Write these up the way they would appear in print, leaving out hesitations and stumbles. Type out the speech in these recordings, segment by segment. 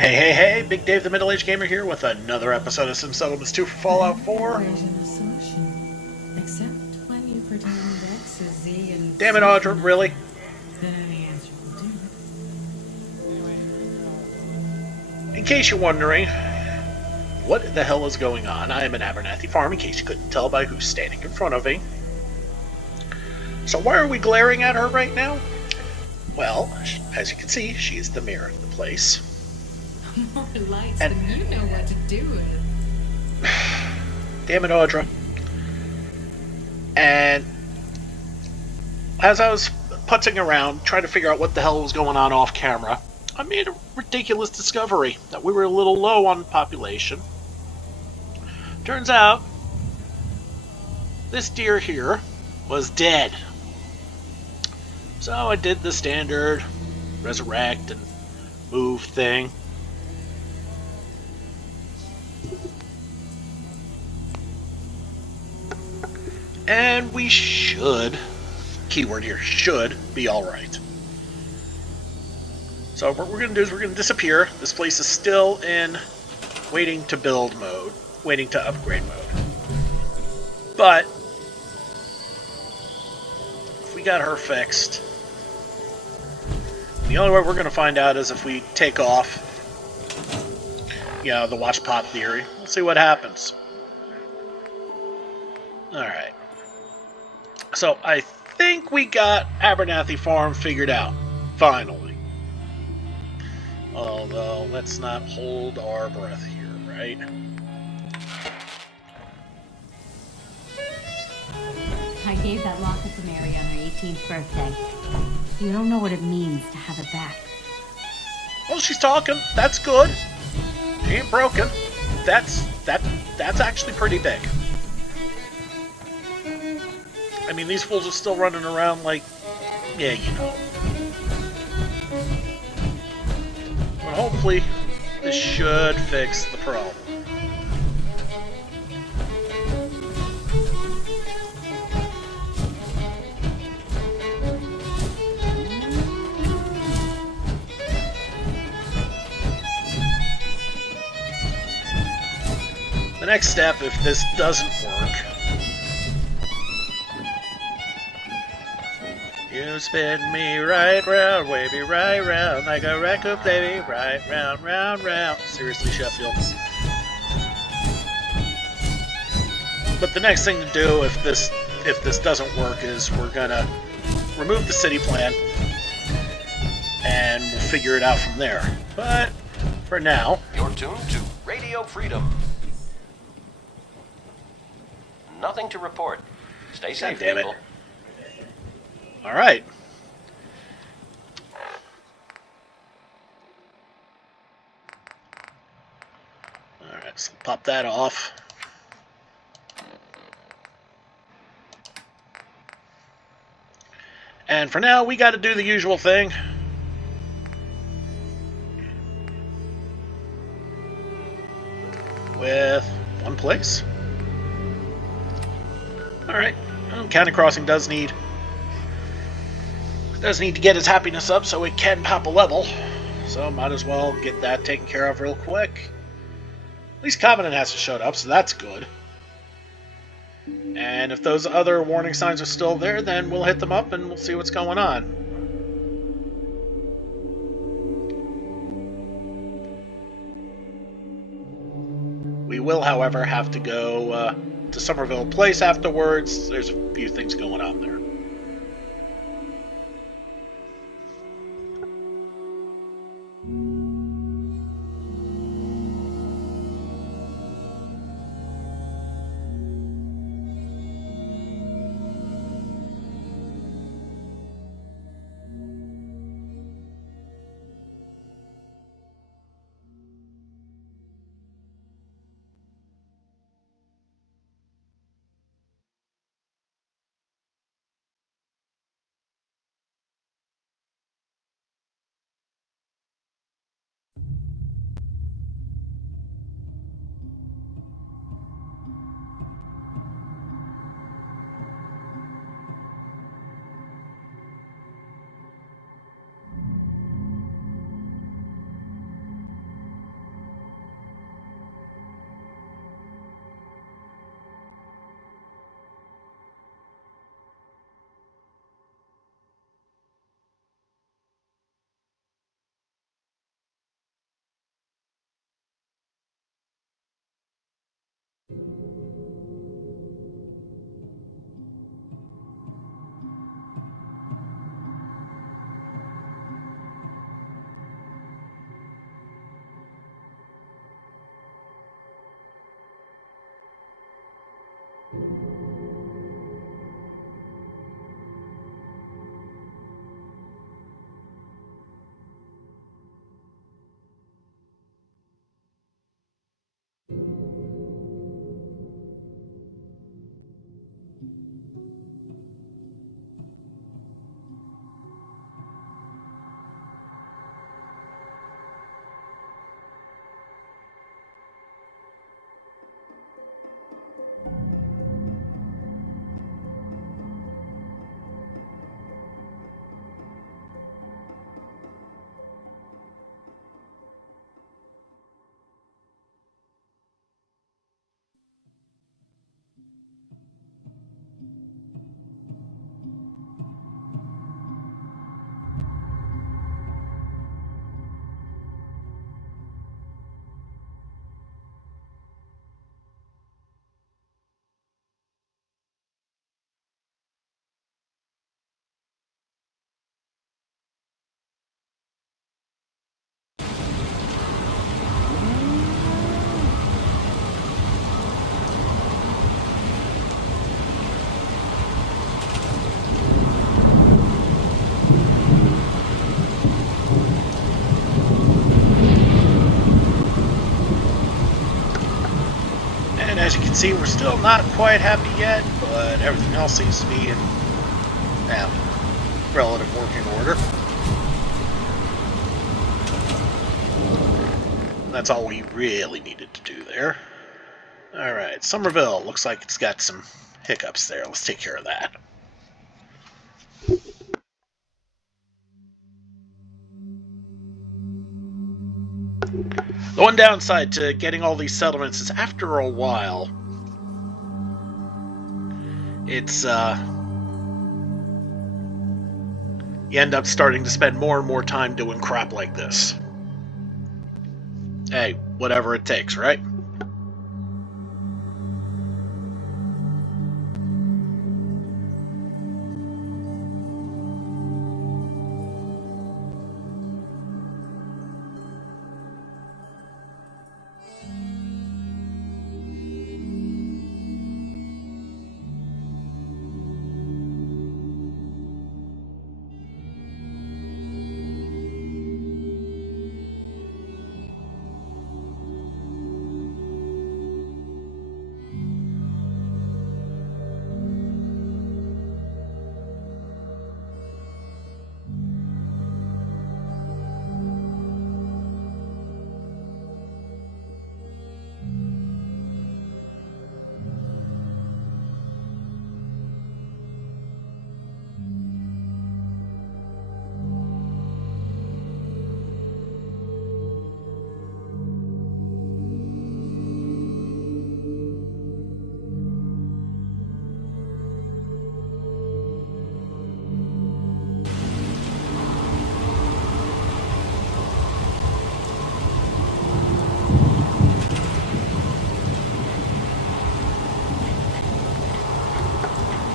Hey, hey, hey, Big Dave the Middle-Aged Gamer here with another episode of Sim Settlements 2 for Fallout 4. Equation is solution. Except when you pretend X is Z and Damn it, C for Audra, really? nothing. Then any answer will do. In case you're wondering what the hell is going on, I am in Abernathy Farm, in case you couldn't tell by who's standing in front of me. So why are we glaring at her right now? Well, as you can see, she is the mayor of the place. More lights And than you know what to do with. damn it, Audra. And as I was putzing around, trying to figure out what the hell was going on off camera, I made a ridiculous discovery that we were a little low on population. Turns out, this deer here was dead. So I did the standard resurrect and move thing. And we should, keyword here, should be alright. So what we're going to do is we're going to disappear. This place is still in waiting to build mode, waiting to upgrade mode. But if we got her fixed, the only way we're going to find out is if we take off, the watch pot theory. We'll see what happens. Alright. So I think we got Abernathy Farm figured out. Finally. Although, let's not hold our breath here, right? I gave that locket to Mary on her 18th birthday. You don't know what it means to have it back. Well, she's talking. That's good. She ain't broken. That's actually pretty big. I mean, these fools are still running around like, yeah, you know. But hopefully, this should fix the problem. The next step, if this doesn't work, you spin me right round, wave me right round, like a raccoon, baby, right round, round, round. Seriously, Sheffield. But the next thing to do, if this doesn't work, is we're gonna remove the city plan, and we'll figure it out from there. But for now, you're tuned to Radio Freedom. Nothing to report. Stay safe, damn it. people. All right. All right, so pop that off. And for now, we got to do the usual thing. With one place. Alright. Well, County Crossing does need to get its happiness up so it can pop a level. So might as well get that taken care of real quick. At least Covenant hasn't showed up, so that's good. And if those other warning signs are still there, then we'll hit them up and we'll see what's going on. We will, however, have to go to Somerville Place afterwards. There's a few things going on there. as you can see, we're still not quite happy yet, but everything else seems to be in relative working order. That's all we really needed to do there. Alright, Somerville. Looks like it's got some hiccups there. Let's take care of that. The one downside to getting all these settlements is after a while, it's, you end up starting to spend more and more time doing crap like this. Hey, whatever it takes, right?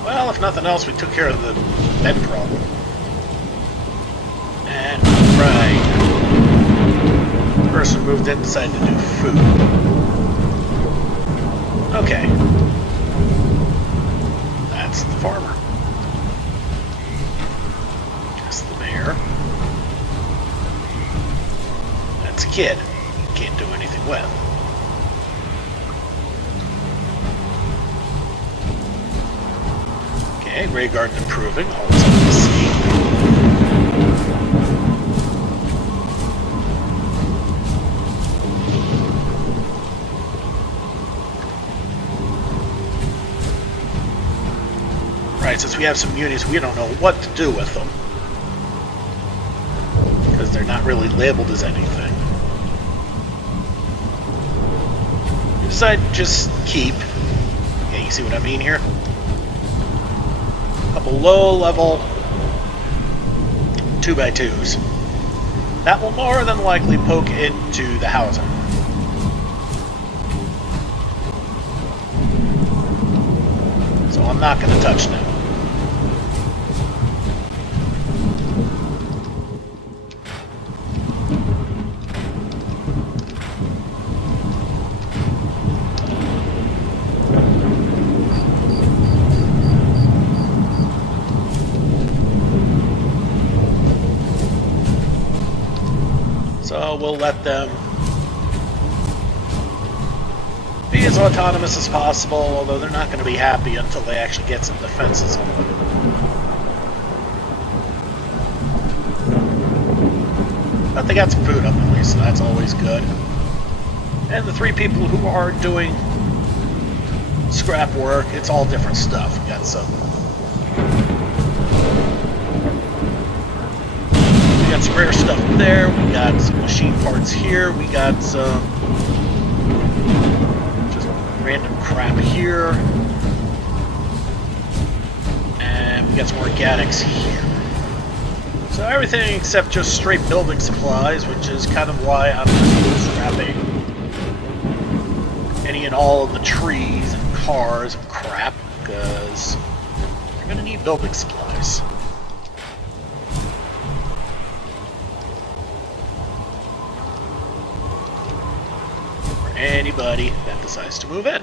Well, if nothing else, we took care of the bed problem. And, right. The person moved in, decided to do food. Okay. That's the farmer. That's the mayor. That's a kid. Can't do anything with. Okay, Ray Garden improving, always on the scene. Right, since we have some units, we don't know what to do with them. Because they're not really labeled as anything. We decide to just keep. Yeah, you see what I mean here? Couple low-level 2x2s. That will more than likely poke into the housing. So I'm not going to touch them. So we'll let them be as autonomous as possible, although they're not going to be happy until they actually get some defenses on them. But they got some food up at least, so that's always good. And the three people who are doing scrap work, it's all different stuff. We got some rare stuff there, we got some machine parts here, we got some just random crap here, and we got some organics here. So everything except just straight building supplies, which is kind of why I'm scrapping any and all of the trees and cars and crap, because you're going to need building supplies. Anybody that decides to move in.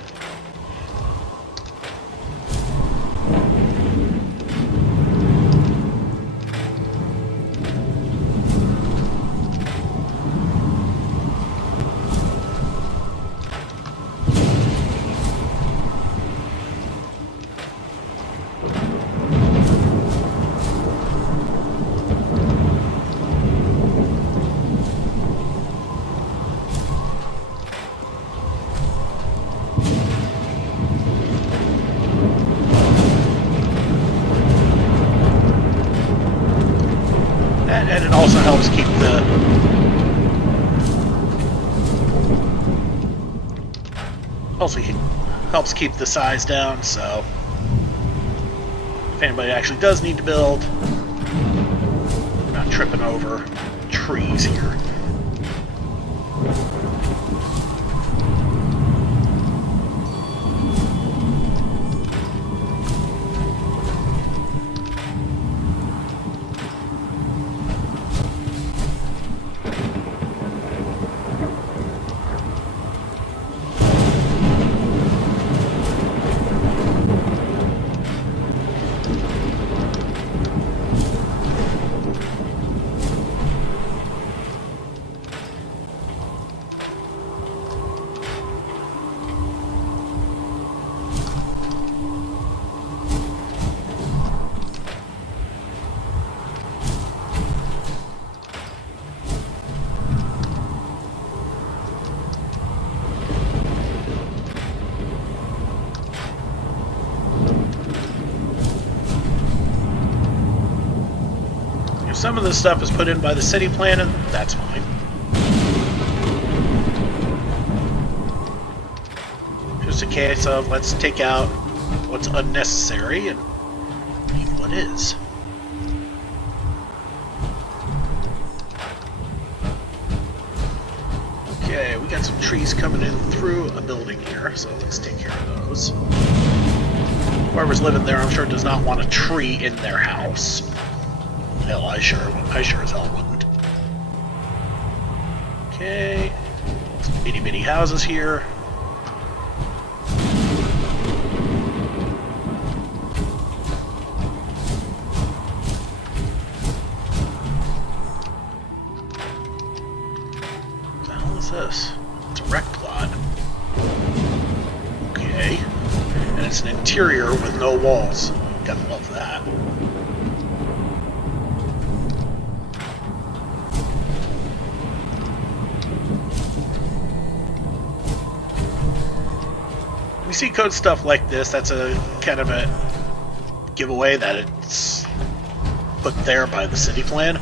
And it also helps keep helps keep the size down, so if anybody actually does need to build, we're not tripping over trees here. Some of this stuff is put in by the city plan, and that's fine. Just a case of let's take out what's unnecessary and leave what is. Okay, we got some trees coming in through a building here, so let's take care of those. Whoever's living there, I'm sure, does not want a tree in their house. Hell, I sure as hell wouldn't. Okay, some itty bitty houses here. What the hell is this? It's a rec plot. Okay, and it's an interior with no walls. Gotta love that. You see code stuff like this, that's a kind of a giveaway that it's put there by the city plan.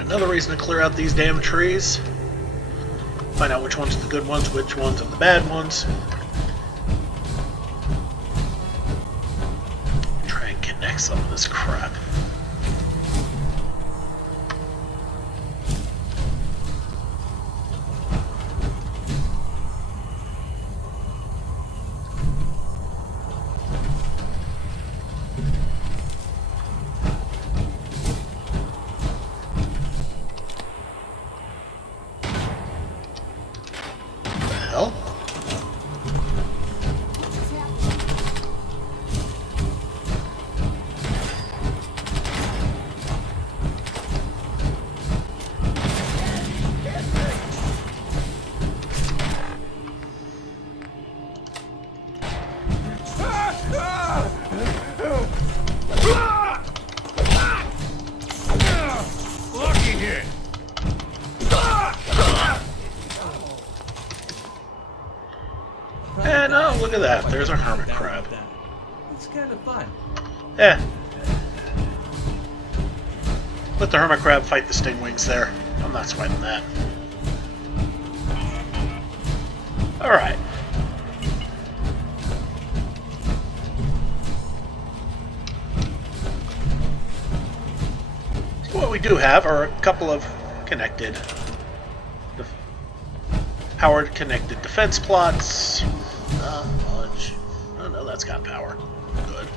Another reason to clear out these damn trees. Find out which ones are the good ones, which ones are the bad ones. Try take some of this crap. Hell? Lucky hit. And oh, look at that. There's a hermit crab. It's kind of fun. Eh. Let the hermit crab fight the stingwings there. I'm not sweating that. Alright. So what we do have are a couple of connected, powered connected defense plots. Launch. Oh no, that's got power. Good.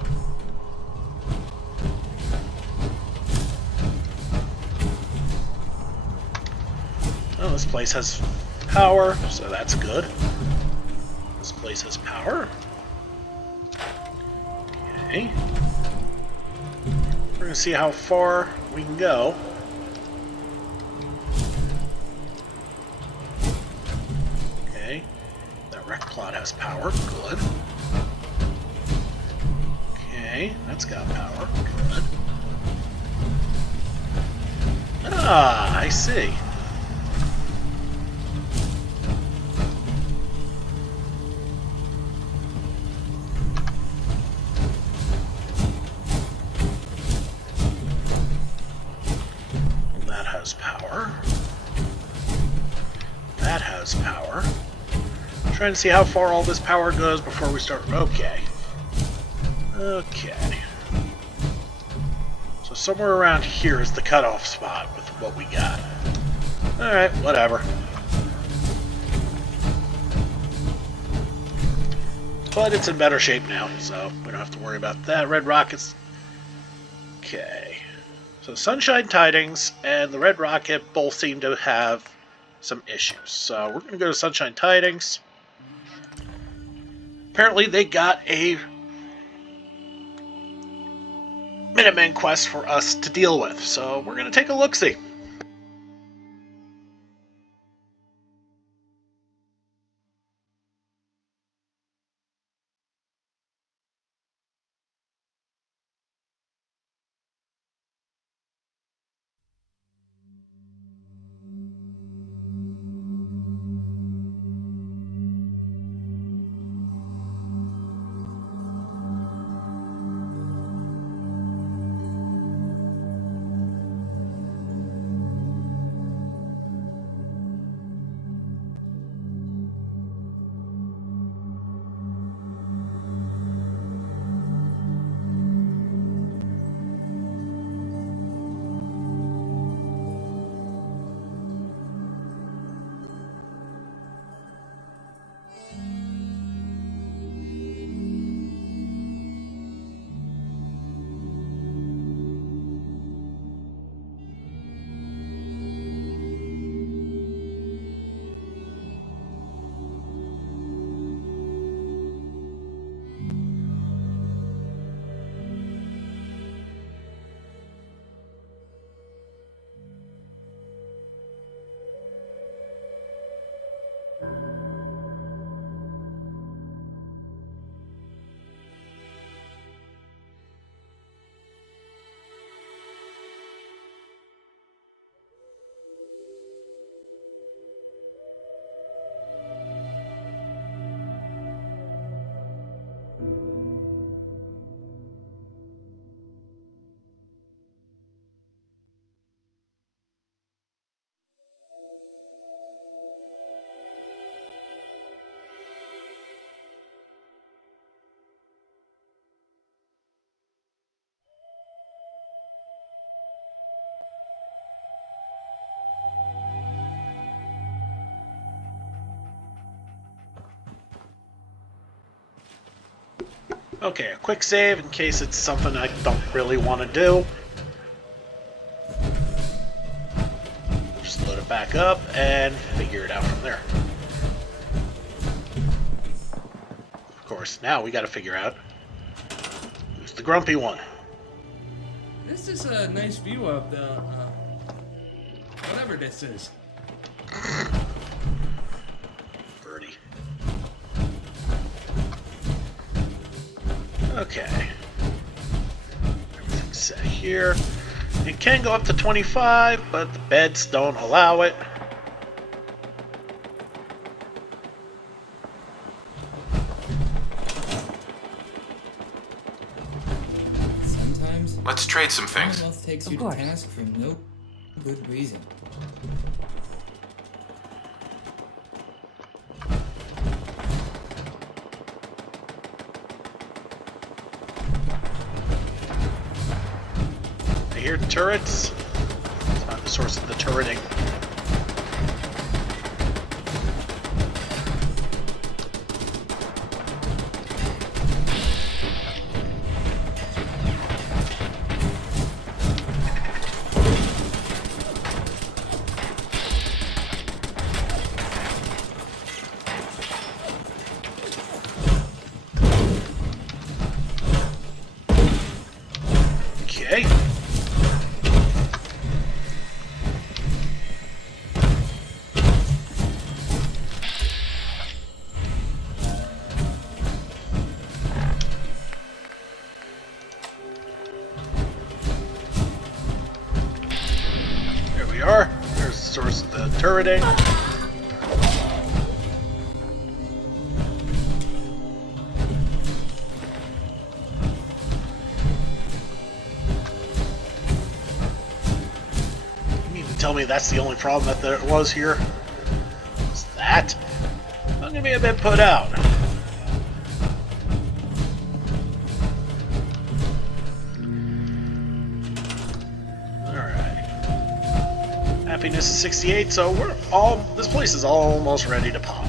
Oh, this place has power, so that's good. This place has power. Okay. We're going to see how far we can go. Okay. That wreck plot has power. Good. Okay, that's got power. Good. Ah, I see. That has power. That has power. Trying to see how far all this power goes before we start. Okay. Okay. So somewhere around here is the cutoff spot with what we got. Alright, whatever. But it's in better shape now, so we don't have to worry about that. Red Rockets. Okay. So Sunshine Tidings and the Red Rocket both seem to have some issues. So we're going to go to Sunshine Tidings. Apparently they got a Minutemen quest for us to deal with. So we're going to take a look-see. Okay, a quick save in case it's something I don't really want to do. Just load it back up and figure it out from there. Of course, now we gotta figure out who's the grumpy one. This is a nice view of the, whatever this is. Birdie. Okay. Everything's set here. It can go up to 25, but the beds don't allow it. Sometimes Let's trade some things. someone else takes Of you course. to task for no good reason. I hear turrets. Find the source of the turreting. Okay. There we are. There's the source of the turreting. You mean to tell me that's the only problem that there was here? Is that? I'm gonna be a bit put out. Alright. Happiness is 68, so this place is almost ready to pop.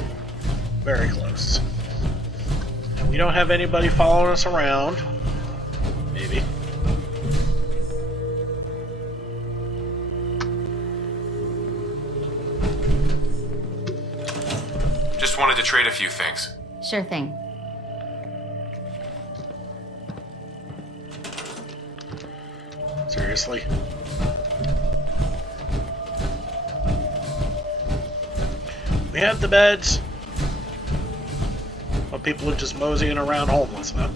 Very close. And we don't have anybody following us around. Maybe. Just wanted to trade a few things. Sure thing. Seriously? We have the beds. But people are just moseying around homeless, huh?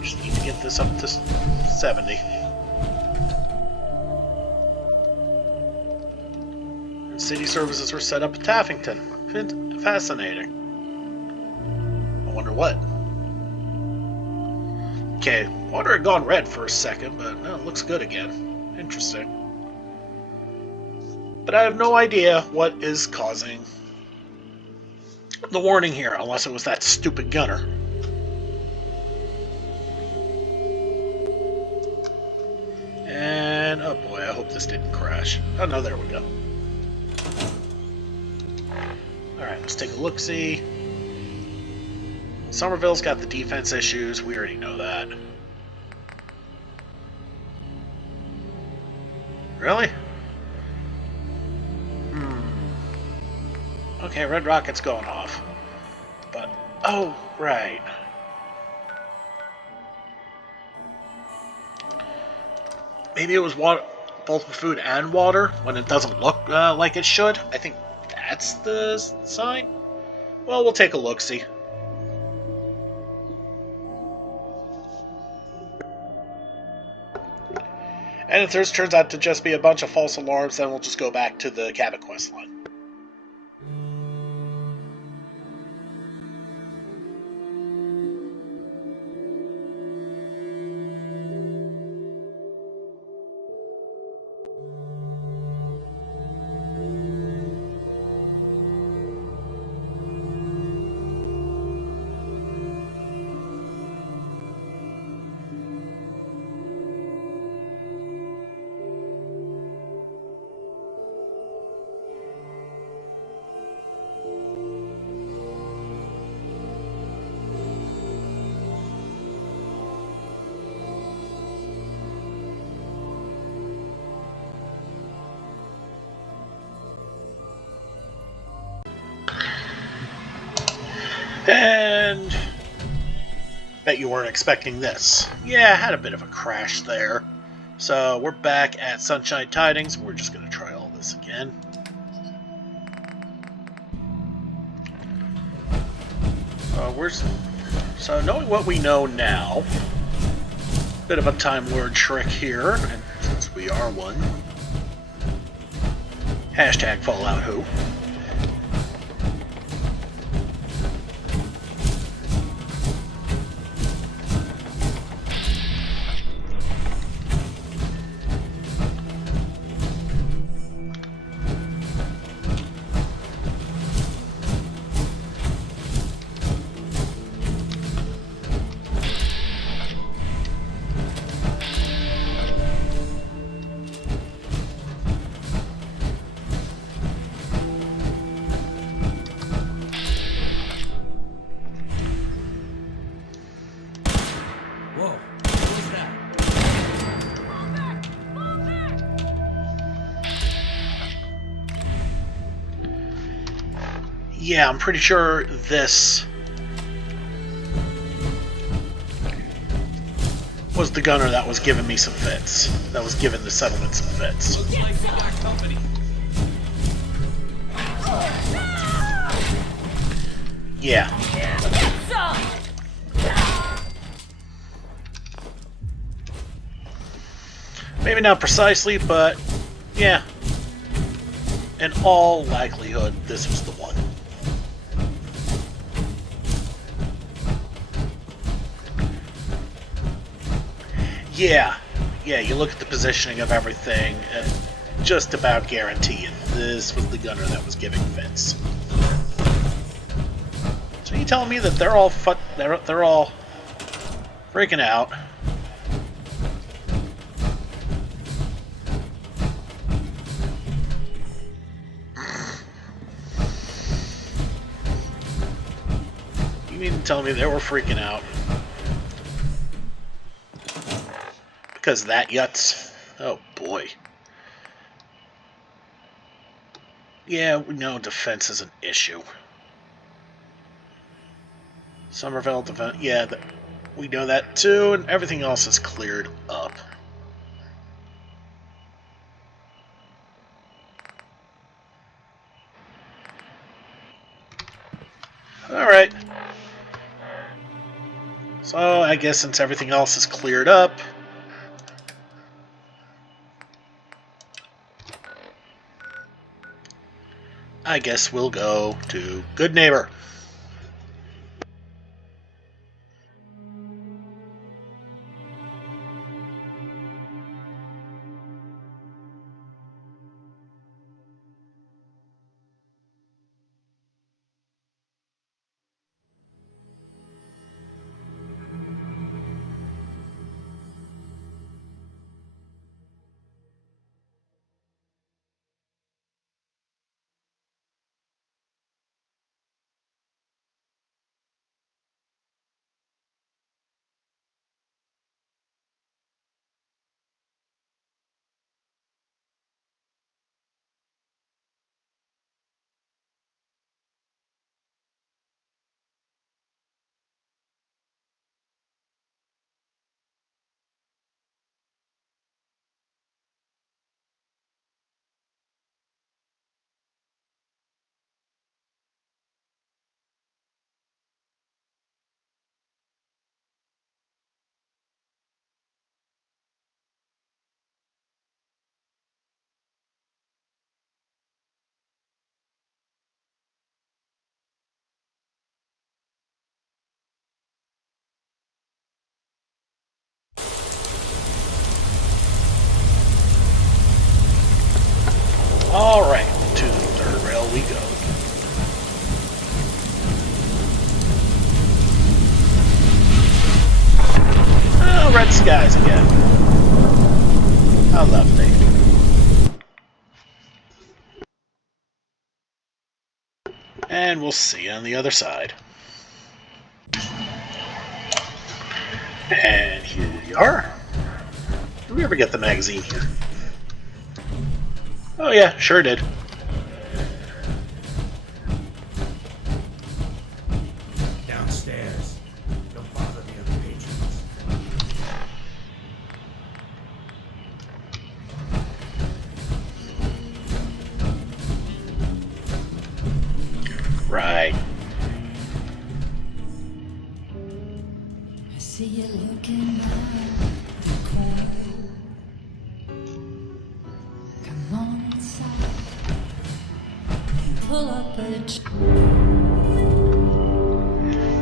Just need to get this up to 70. And city services were set up at Taffington. Fascinating. I wonder what. Okay, water had gone red for a second, but no, it looks good again. Interesting. But I have no idea what is causing the warning here, unless it was that stupid gunner. And, oh boy, I hope this didn't crash. Oh no, there we go. Alright, let's take a look-see. Somerville's got the defense issues, we already know that. Really? Okay, Red Rocket's going off. But, oh, right. Maybe it was water, both food and water, when it doesn't look like it should. I think that's the sign. Well, we'll take a look-see. And if this turns out to just be a bunch of false alarms, then we'll just go back to the Cabot quest line. And bet you weren't expecting this. Yeah, I had a bit of a crash there. So we're back at Sunshine Tidings. We're just going to try all this again. So knowing what we know now, bit of a Time Lord trick here, and since we are one, hashtag Fallout Who. Whoa, what was that? Yeah, I'm pretty sure this was the gunner that was giving me some fits. That was giving the settlement some fits. Looks like we got company. Yeah. Maybe not precisely, but yeah. In all likelihood, this was the one. Yeah, you look at the positioning of everything and just about guarantee it. This was the gunner that was giving fits. So you telling me that they're all freaking out? You mean to tell me they were freaking out? Because that Yuts. Oh boy. Yeah, we know defense is an issue. Somerville defense. Yeah, we know that too, and everything else is cleared up. Alright. So, I guess since everything else is cleared up, I guess we'll go to Good Neighbor. Alright, to the third rail we go. Oh, red skies again. How lovely. And we'll see you on the other side. And here we are. Did we ever get the magazine here? Oh yeah, sure did. Right. I see you looking round the corner. Come on inside and pull up a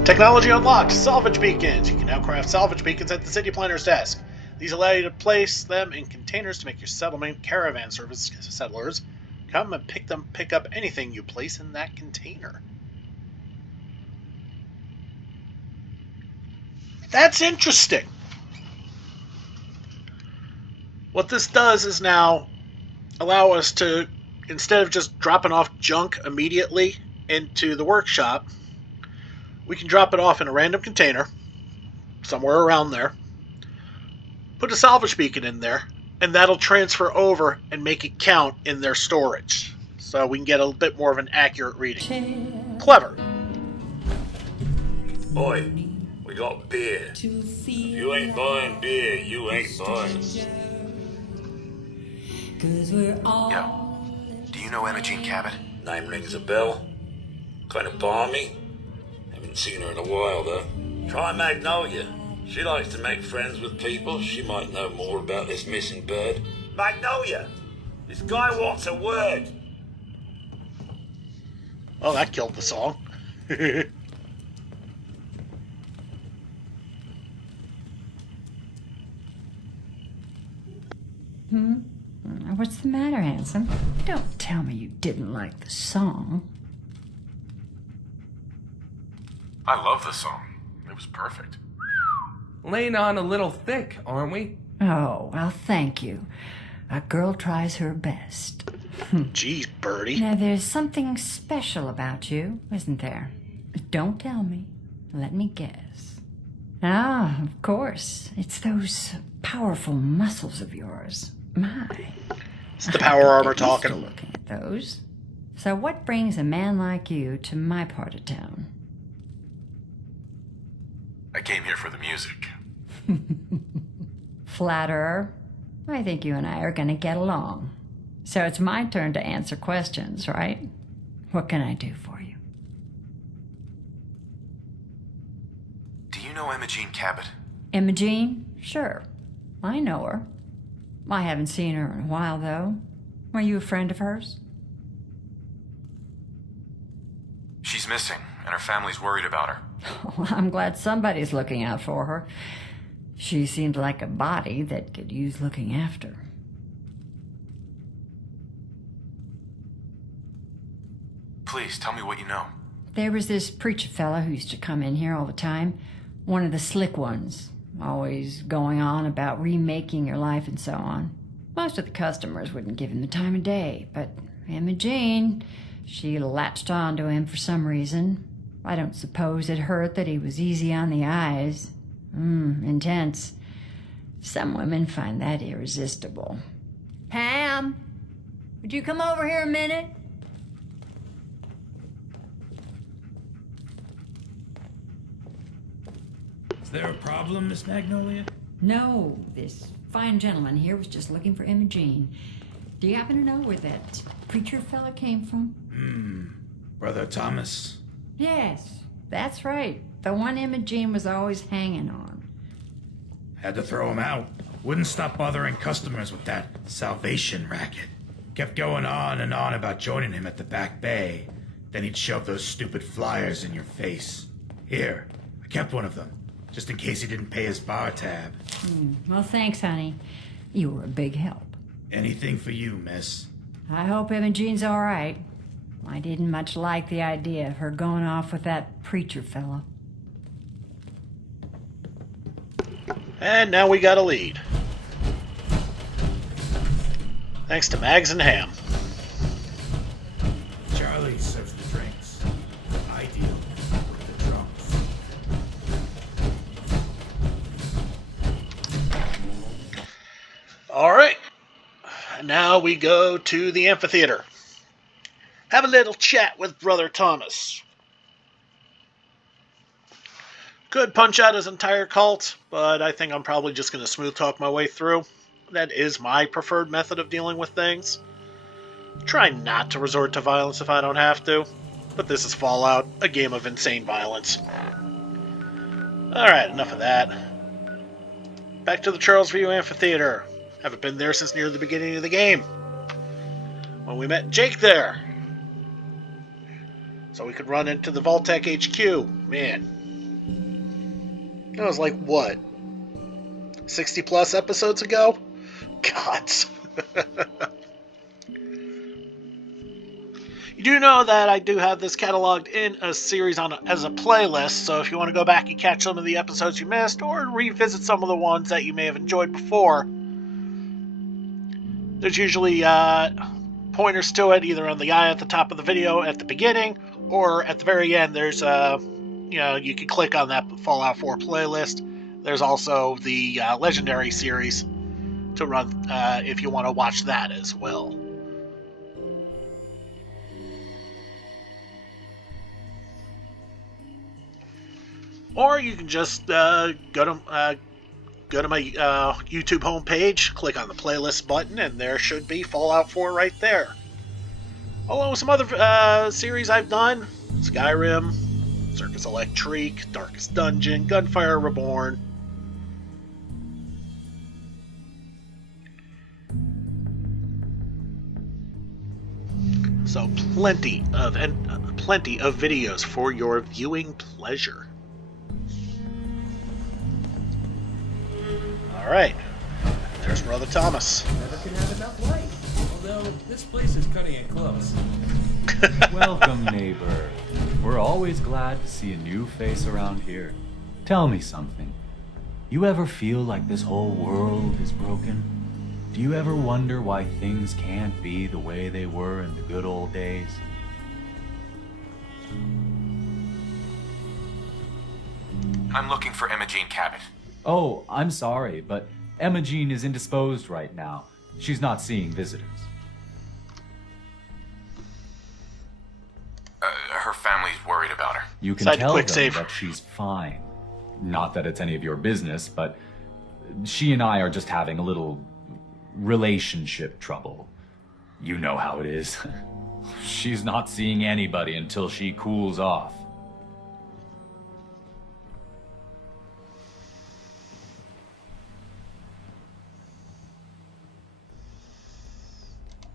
Technology unlocked. Salvage beacons. You can now craft salvage beacons at the city planner's desk. These allow you to place them in containers to make your settlement caravan service settlers come and pick up anything you place in that container. That's interesting. What this does is now allow us to, instead of just dropping off junk immediately into the workshop, we can drop it off in a random container somewhere around there, put a salvage beacon in there, and that'll transfer over and make it count in their storage. So we can get a bit more of an accurate reading. Clever. Oi, we got beer. If you ain't buying beer, you ain't buying. Yo, do you know Emogene Cabot? Name rings a bell. Kind of balmy. Haven't seen her in a while, though. Try Magnolia. She likes to make friends with people. She might know more about this missing bird. Magnolia! This guy wants a word. Oh, that killed the song. What's the matter, handsome? Don't tell me you didn't like the song. I love the song. It was perfect. Laying on a little thick, aren't we? Oh, well, thank you. A girl tries her best. Jeez, Birdie. Now, there's something special about you, isn't there? Don't tell me. Let me guess. Ah, of course. It's those powerful muscles of yours. My. It's the power armor Get used to talking. looking at those. So what brings a man like you to my part of town? I came here for the music. Flatterer. I think you and I are going to get along. So it's my turn to answer questions, right? What can I do for you? Do you know Emogene Cabot? Emogene? Sure. I know her. I haven't seen her in a while, though. Are you a friend of hers? She's missing, and her family's worried about her. Well, I'm glad somebody's looking out for her. She seemed like a body that could use looking after. Please, tell me what you know. There was this preacher fella who used to come in here all the time. One of the slick ones. Always going on about remaking your life and so on. Most of the customers wouldn't give him the time of day, but Emogene, she latched on to him for some reason. I don't suppose it hurt that he was easy on the eyes. Intense. Some women find that irresistible. Pam, would you come over here a minute? Is there a problem, Miss Magnolia? No, this fine gentleman here was just looking for Emogene. Do you happen to know where that preacher fella came from? Brother Thomas. Yes, that's right. The one Emogene was always hanging on. Had to throw him out. Wouldn't stop bothering customers with that salvation racket. Kept going on and on about joining him at the back bay. Then he'd shove those stupid flyers in your face. Here, I kept one of them, just in case he didn't pay his bar tab. Well, thanks, honey. You were a big help. Anything for you, miss. I hope Emogene's all right. I didn't much like the idea of her going off with that preacher fella. And now we got a lead. Thanks to Mags and Ham. Charlie serves the drinks. I deal with the drunks. Alright. Now we go to the amphitheater. Have a little chat with Brother Thomas. Could punch out his entire cult, but I think I'm probably just going to smooth talk my way through. That is my preferred method of dealing with things. Try not to resort to violence if I don't have to. But this is Fallout, a game of insane violence. Alright, enough of that. Back to the Charles View Amphitheater. Haven't been there since near the beginning of the game, when we met Jake there. So we could run into the Vault-Tec HQ. Man. That was like, what? 60 plus episodes ago? Gods. You do know that I do have this cataloged in a series as a playlist, so if you want to go back and catch some of the episodes you missed, or revisit some of the ones that you may have enjoyed before, there's usually pointers to it, either on the eye at the top of the video at the beginning, or at the very end. There's you can click on that Fallout 4 playlist. There's also the Legendary series to run if you want to watch that as well. Or you can just go to my YouTube homepage, click on the playlist button, and there should be Fallout 4 right there. Along with some other series I've done: Skyrim, Circus Electrique, Darkest Dungeon, Gunfire Reborn. So plenty of videos for your viewing pleasure. Alright, there's Brother Thomas. Never can have enough light. Although, this place is cutting it close. Welcome, neighbor. We're always glad to see a new face around here. Tell me something. You ever feel like this whole world is broken? Do you ever wonder why things can't be the way they were in the good old days? I'm looking for Emogene Cabot. Oh, I'm sorry, but Emogene is indisposed right now. She's not seeing visitors. Her family's worried about her. You can tell them that she's fine. Not that it's any of your business, but she and I are just having a little relationship trouble. You know how it is. She's not seeing anybody until she cools off.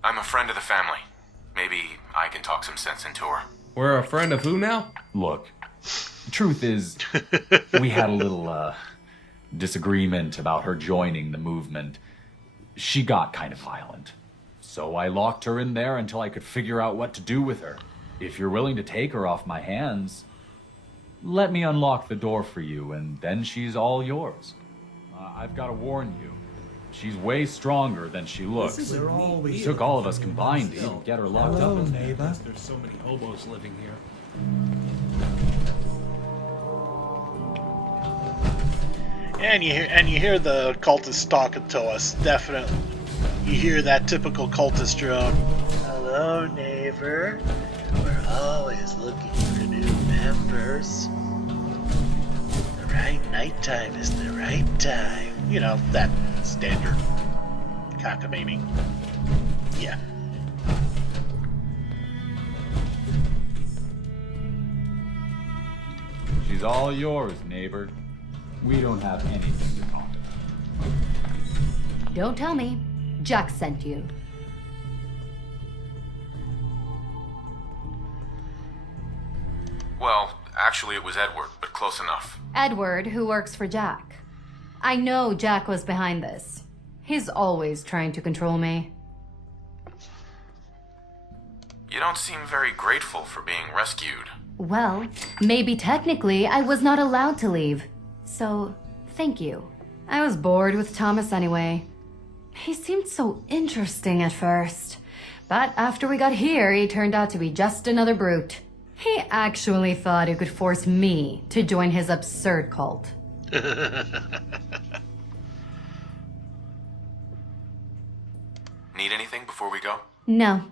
I'm a friend of the family. Maybe I can talk some sense into her. We're a friend of who now? Look, truth is, we had a little, disagreement about her joining the movement. She got kind of violent. So I locked her in there until I could figure out what to do with her. If you're willing to take her off my hands, let me unlock the door for you, and then she's all yours. I've got to warn you. She's way stronger than she looks. It took all of us combined to even get her locked up. Neighbor. There's so many hobos living here. And you hear the cultist talking to us. Definitely, you hear that typical cultist drone. Hello, neighbor. We're always looking for new members. The right nighttime is the right time. You know, that standard cockamamie. Yeah. She's all yours, neighbor. We don't have anything to talk about. Don't tell me. Jack sent you. Well, actually it was Edward, but close enough. Edward, who works for Jack. I know Jack was behind this. He's always trying to control me. You don't seem very grateful for being rescued. Well, maybe technically I was not allowed to leave. So, thank you. I was bored with Thomas anyway. He seemed so interesting at first. But after we got here, he turned out to be just another brute. He actually thought he could force me to join his absurd cult. Need anything before we go? No,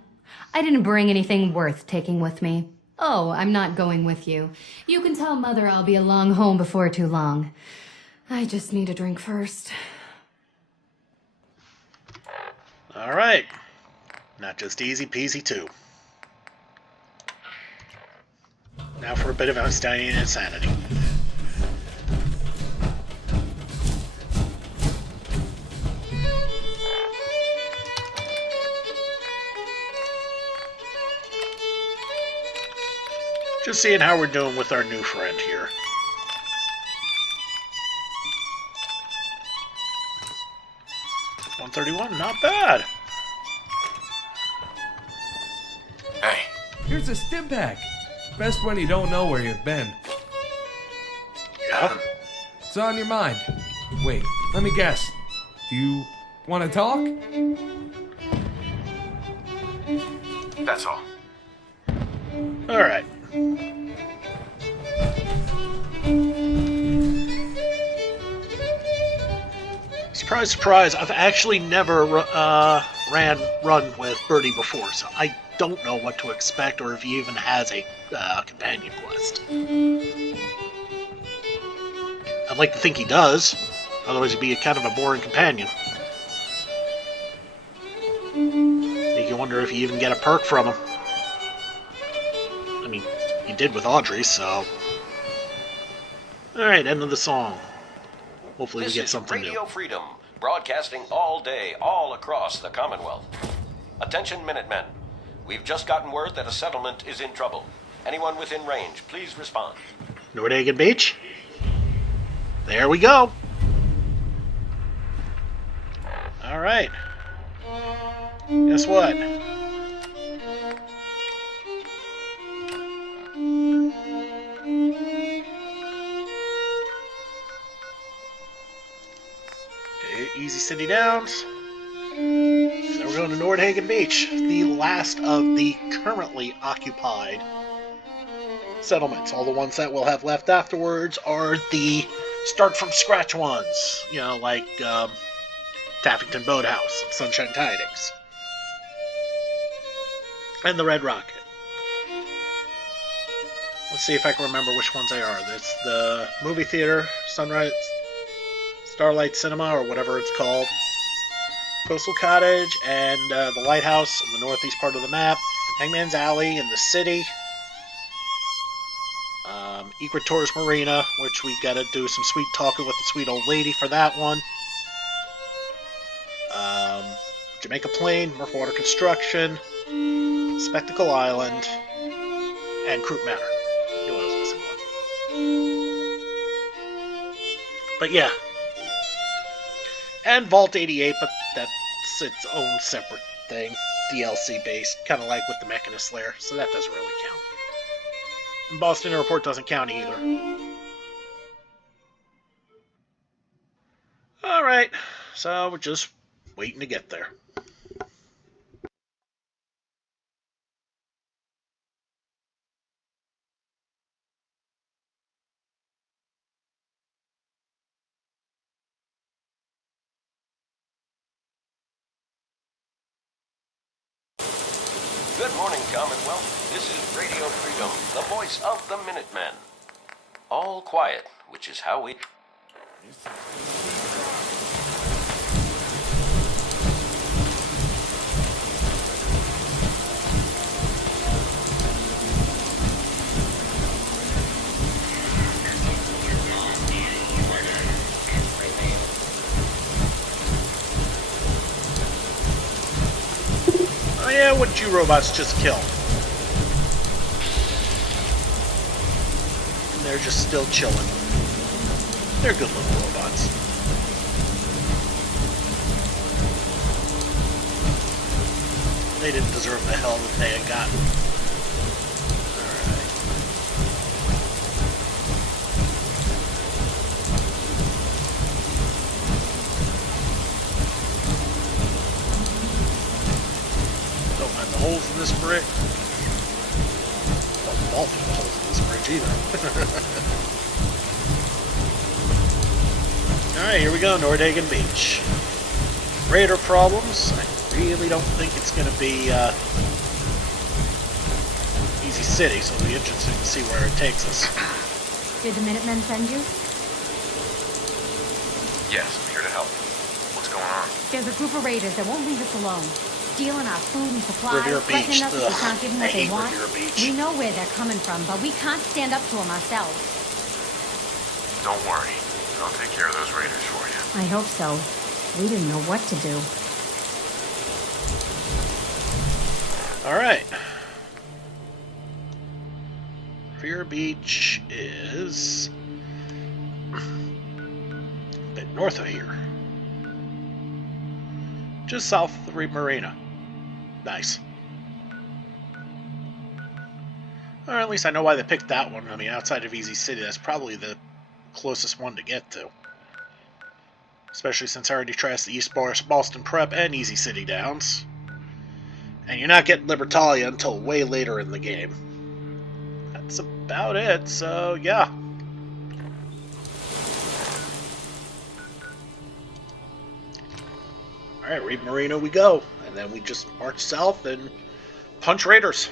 I didn't bring anything worth taking with me. Oh, I'm not going with you. You can tell Mother I'll be along home before too long. I just need a drink first. All right. Not just easy peasy, too. Now for a bit of Einsteinian insanity. Just seeing how we're doing with our new friend here. $131, not bad. Hey, Here's a stim pack. Best when you don't know where you've been. Yeah? What's on your mind? Wait, let me guess. Do you want to talk? that's all. Alright. Surprise, surprise, I've actually never run with Birdie before, so I don't know what to expect or if he even has a companion quest. I'd like to think he does, otherwise he'd be kind of a boring companion. Make you wonder if you even get a perk from him. I mean, you did with Audrey, so... Alright, end of the song. Hopefully This we get is something Radio new. Freedom, broadcasting all day, all across the Commonwealth. Attention, Minutemen. We've just gotten word that a settlement is in trouble. Anyone within range, please respond. Nordhagen Beach? There we go! Alright. Guess what? Easy City Downs. So we're going to Nordhagen Beach, the last of the currently occupied settlements. All the ones that we'll have left afterwards are the start from scratch ones. You know, like Taffington Boathouse, Sunshine Tidings, and the Red Rocket. Let's see if I can remember which ones they are. There's the movie theater, Sunrise, Starlight Cinema, or whatever it's called, Coastal Cottage, and the Lighthouse in the northeast part of the map, Hangman's Alley in the city, Equator's Marina, which we gotta do some sweet talking with the sweet old lady for that one, Jamaica Plain, Murphwater Construction, Spectacle Island, and Croup Manor. I knew I was missing one. But yeah. And Vault 88, but that's its own separate thing. DLC based, kind of like with the Mechanist Slayer, so that doesn't really count. And Boston Airport doesn't count either. Alright, so we're just waiting to get there. Good morning, Commonwealth. This is Radio Freedom, the voice of the Minutemen. All quiet, which is how we... Oh yeah, what did you robots just kill? And they're just still chilling. They're good little robots. They didn't deserve the hell that they had gotten. Alright. Don't mind the holes in this brick. Don't fall through the holes in this bridge either. Alright, here we go, Nordhagen Beach. Raider problems. I really don't think it's going to be easy city, so it'll be interesting to see where it takes us. Did the Minutemen send you? Yes, I'm here to help. What's going on? There's a group of raiders that won't leave us alone. stealing our food and supplies, Revere threatening Beach. us if we can't give them I what they hate want. Revere Beach. We know where they're coming from, but we can't stand up to them ourselves. Don't worry. I'll take care of those raiders for you. I hope so. We didn't know what to do. All right. Revere Beach is a bit north of here. Just south of the Reed Marina. Nice. Or at least I know why they picked that one. I mean, outside of Easy City, that's probably the closest one to get to. Especially since I already trashed the East Boston Prep and Easy City Downs. And you're not getting Libertalia until way later in the game. That's about it, so yeah. Alright, Reed Marina we go. And then we just march south and punch raiders.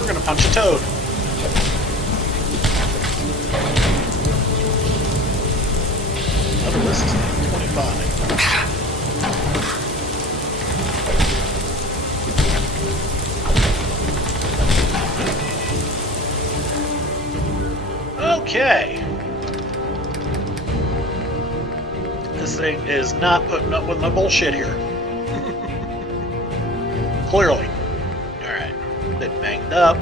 We're gonna punch a toad. Oh, this is 25. Okay. This thing is not putting up with my bullshit here. Clearly. Alright. Bit banged up.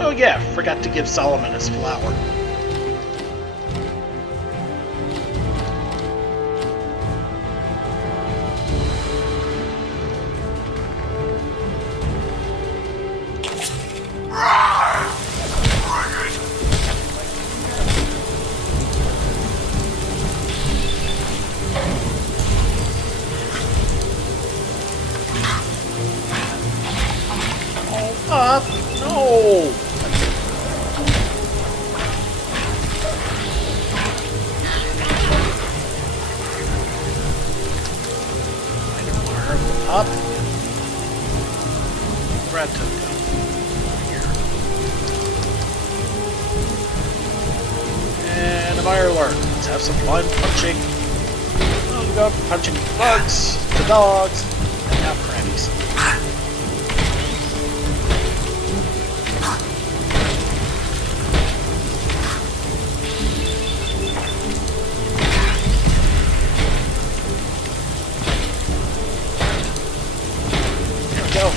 Oh yeah, forgot to give Solomon his flower. Up! No! Up. Brad took down. Here. And a fire alert. Let's have some fun punching. Oh, go punching bugs, the dogs, and now crabbies. Go.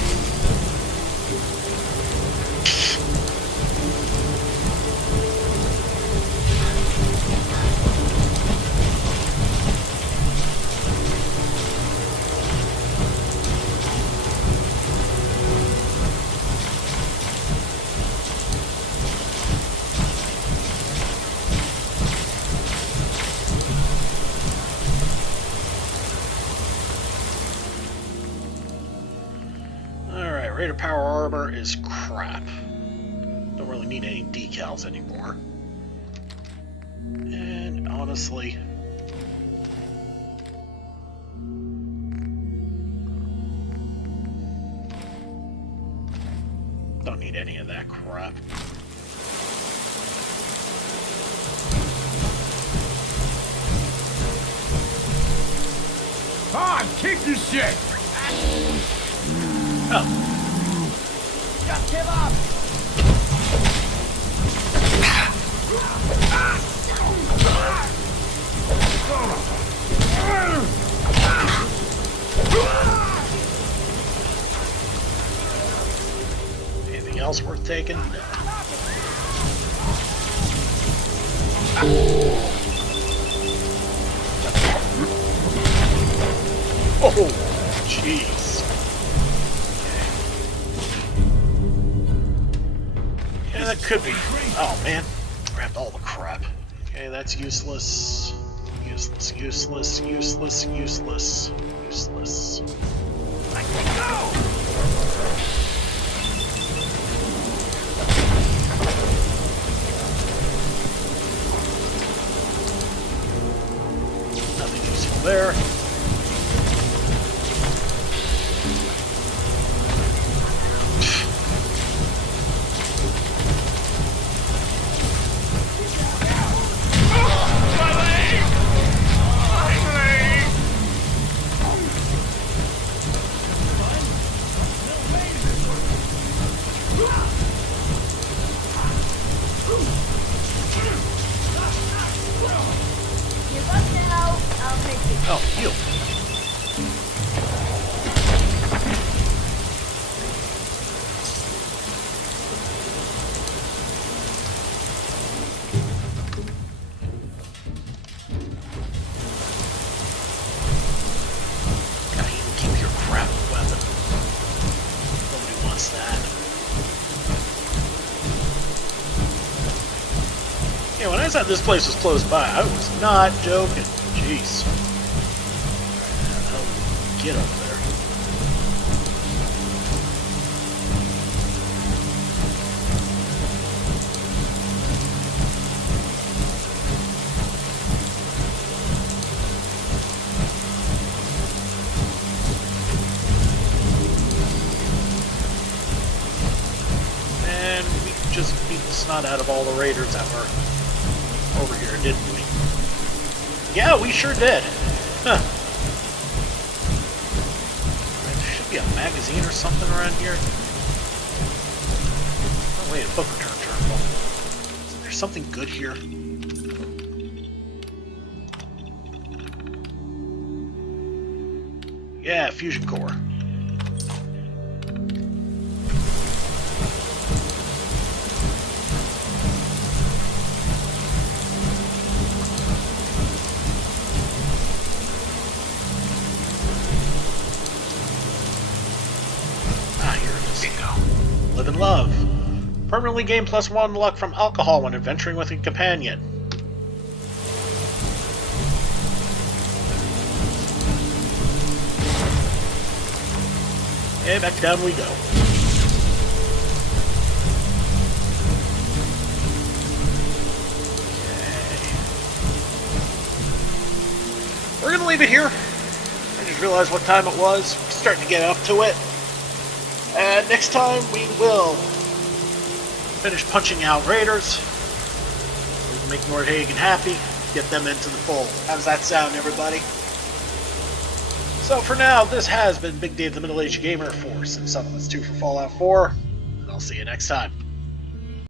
Raider power armor is crap. Don't really need any decals anymore. And honestly... don't need any of that crap. On, kick your shit! Oh. Just give up! Anything else worth taking? No. Oh, jeez. Yeah, that could be. Oh, man. Grabbed all the crap. Okay, that's useless. Useless, useless, useless, useless, useless. I can go! Nothing useful there. Oh, heal. Gotta even keep your crap weapon. Nobody wants that. Yeah, when I said this place was close by, I was not joking. Jeez. Get up there. And we just beat the snot out of all the raiders that were over here, didn't we? Yeah, we sure did. Huh. There should be a magazine or something around here. Oh wait, a book return terminal. Is there something good here? Yeah, fusion core. Live and love. Permanently gain +1 luck from alcohol when adventuring with a companion. And back down we go. Okay. We're gonna leave it here. I just realized what time it was. We're starting to get up to it. And next time we will finish punching out raiders. We can make Nordhagen happy, get them into the fold. How does that sound, everybody? So for now, this has been Big Dave the Middle-Aged Gamer for Sim Supplements 2 for Fallout 4, and I'll see you next time.